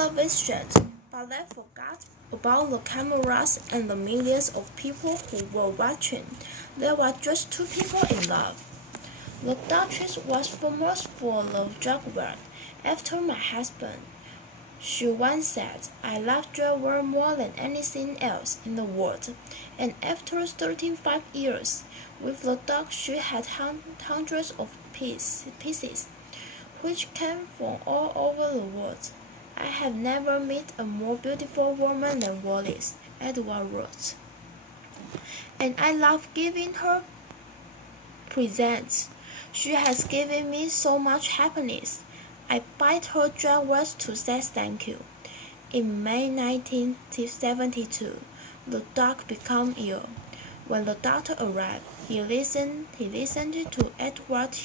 television, but they forgot about the cameras and the millions of people who were watching. There were just two people in love. The Duchess was famous for the Jaguar after my husband. She once said, "I love Jaguar more than anything else in the world," and after 35 years with the dog she had hundreds of pieces, which came from all over the world. "I have never met a more beautiful woman than Wallis," Edward wrote. "And I love giving her presents. She has given me so much happiness. I bought her Jaguars to say thank you." In May 1972, the dog became ill. When the doctor arrived, he listened to Edward's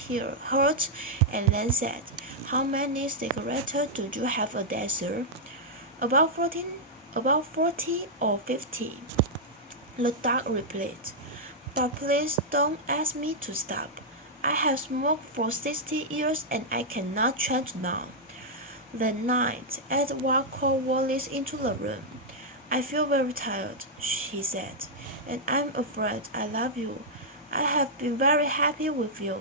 heart and then said, "How many cigarettes do you have a day, sir?" About 40 or 50, the dog replied. "But please don't ask me to stop. I have smoked for 60 years and I cannot change now." That night, Edward called Wallis into the room. "I feel very tired," he said, "and I'm afraid I love you. I have been very happy with you,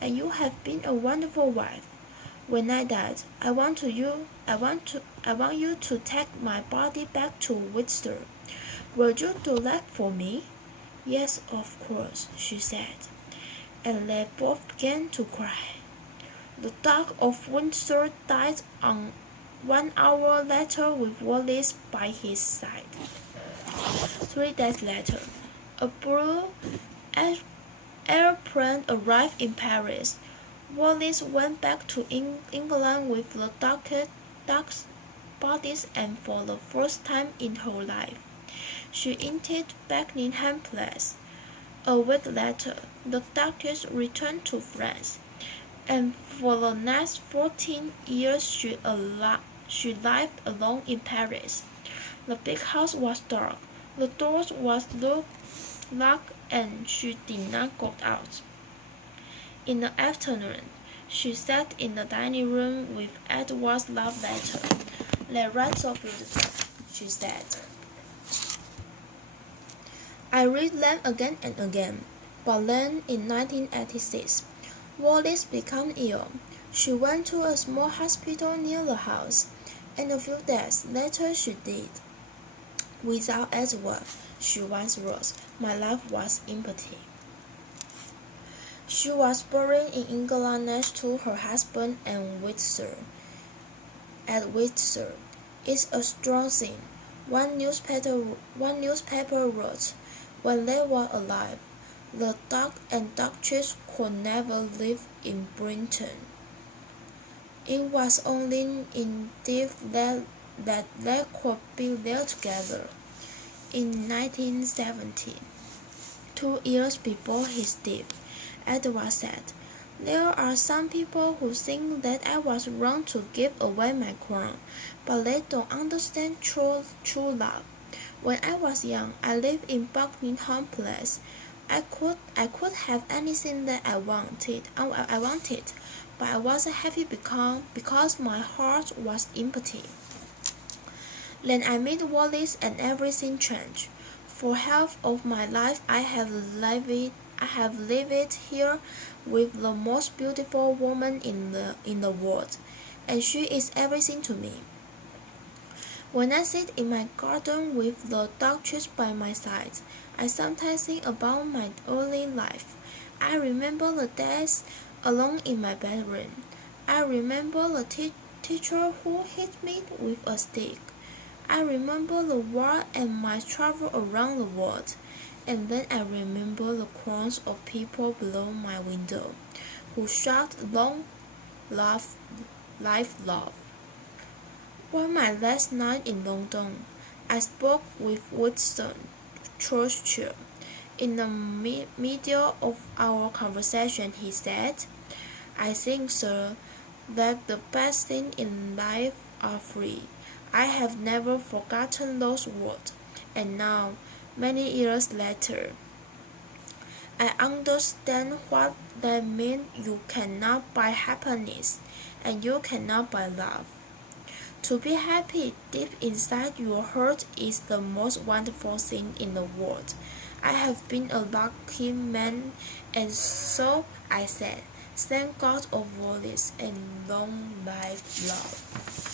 and you have been a wonderful wife. When I die, I want you to take my body back to Windsor. Will you do that for me?" "Yes, of course," she said, and they both began to cry. The Duke of Windsor died 1 hour later with Wallis by his side. 3 days later, a blue airplane arrived in Paris. Wallis went back to England with the duck's bodies, and for the first time in her life, she entered Buckingham Palace. A week later, the Duchess returned to France, and for the next 14 years she lived alone in Paris. The big house was dark, the doors was locked, and she did not go out. In the afternoon, she sat in the dining room with Edward's love letter. "They write so beautiful," she said. "I read them again and again." But then, in 1986, Wallis became ill. She went to a small hospital near the house, and a few days later she died. "Without Edward," she once wrote, "my life was empty." She was buried in England next to her husband at Windsor. "It's a strong thing," one newspaper wrote. "When they were alive, the Duke and Duchess could never live in Britain. It was only in death that they could be there together." In 1970, 2 years before his death, Edward said, "There are some people who think that I was wrong to give away my crown, but they don't understand true love. When I was young, I lived in Buckingham Palace. I could have anything that I wanted, but I wasn't happy because my heart was empty. Then I met Wallis and everything changed. For half of my life I have lived here with the most beautiful woman in the world, and she is everything to me. When I sit in my garden with the Duchess by my side, I sometimes think about my early life. I remember the days alone in my bedroom. I remember the teacher who hit me with a stick. I remember the war and my travel around the world. And then I remember the crowds of people below my window, who shout long, life, love. One my last night in London, I spoke with Winston Churchill. In the middle of our conversation, he said, "I think, sir, that the best things in life are free. I have never forgotten those words, and now, many years later, I understand what they mean. You cannot buy happiness, and you cannot buy love." To be happy deep inside your heart is the most wonderful thing in the world. I have been a lucky man, and so I said, thank God for this and long life love.